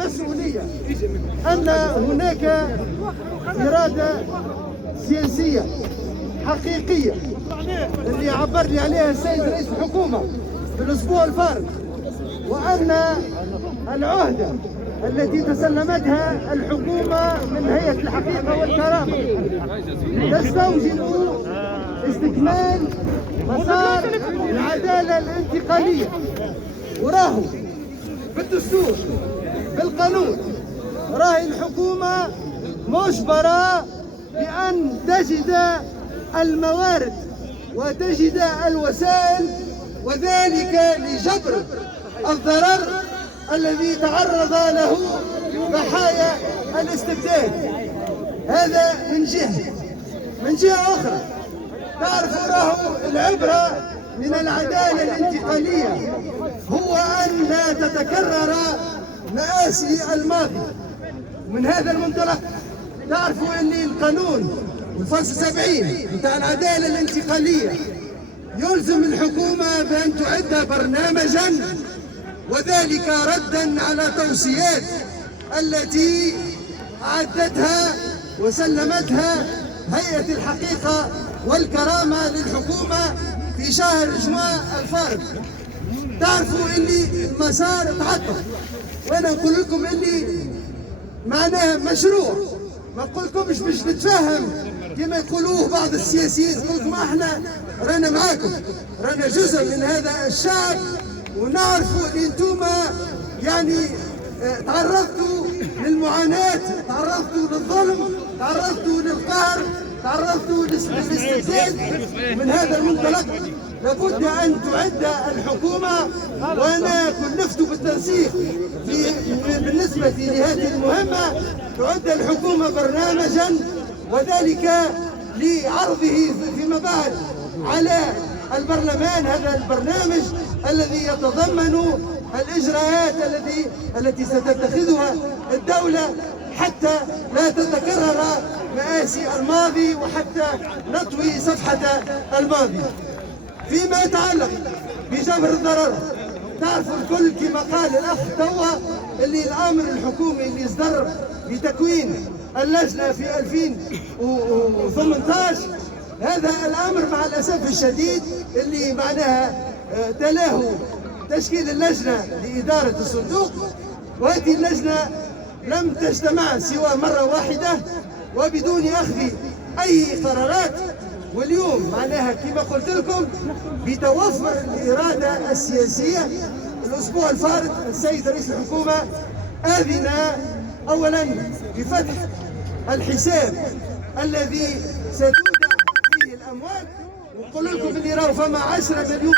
المسؤولية أن هناك إرادة سياسية حقيقية اللي عبر لي عليها السيد رئيس الحكومة في الأسبوع الفارط، وأن العهدة التي تسلمتها الحكومة من هيئة الحقيقة والكرامة تستوجب استكمال مسار العدالة الانتقالية، وراهو بالدستور بالقانون راهي الحكومة مجبرة بأن تجد الموارد وتجد الوسائل، وذلك لجبر الضرر الذي تعرض له ضحايا الاستبداد. هذا من جهة أخرى تعرفوا راهو العبرة من العدالة الانتقالية هو أن لا تتكرر مآسي الماضي. من هذا المنطلق تعرفوا أن القانون الفصل 70 بتاع العدالة الانتقالية يلزم الحكومة بأن تعد برنامجا، وذلك ردا على توصيات التي أعدتها وسلمتها هيئة الحقيقة والكرامة للحكومة في شهر جوان الفارط. تعرفوا اللي المسار تعطل، وانا نقول لكم اللي معناه مشروع، ما نقول لكمش باش نتفهم كما يقولوه بعض السياسيين، نقول لكم احنا رانا معاكم، رانا جزء من هذا الشعب، ونعرفوا ان انتم يعني تعرضتوا للمعاناة، تعرضتوا للظلم، تعرضتوا للقهر، تعرضتوا للاستبداد. من هذا المنطلق لابد أن تعد الحكومة، وأنا كلفت بالتنسيق بالنسبة لهذه المهمة، تعد الحكومة برنامجا، وذلك لعرضه فيما بعد على البرلمان. هذا البرنامج الذي يتضمن الإجراءات التي ستتخذها الدولة حتى لا تتكرر مآسي الماضي وحتى نطوي صفحة الماضي. فيما يتعلق بجبر الضرر، تعرفوا الكل كما قال الأخ توا اللي الأمر الحكومي اللي صدر بتكوين اللجنة في 2018، هذا الأمر مع الأسف الشديد اللي معناها تلاه تشكيل اللجنة لإدارة الصندوق، وهذه اللجنة لم تجتمع سوى مرة واحدة وبدون أخذ أي قرارات. واليوم معناها كما قلت لكم بتوفر الإرادة السياسية، الأسبوع الفارط السيد رئيس الحكومة أذن أولا بفتح الحساب الذي ستودع فيه الأموال، ونقول لكم اللي راهو فما 10 مليون